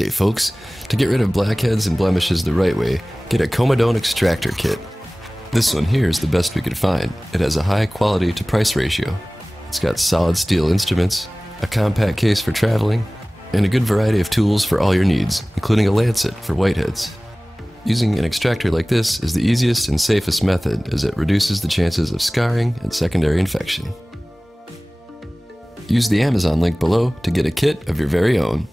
Hey folks, to get rid of blackheads and blemishes the right way, get a Comedone extractor kit. This one here is the best we could find. It has a high quality to price ratio. It's got solid steel instruments, a compact case for traveling, and a good variety of tools for all your needs, including a lancet for whiteheads. Using an extractor like this is the easiest and safest method, as it reduces the chances of scarring and secondary infection. Use the Amazon link below to get a kit of your very own.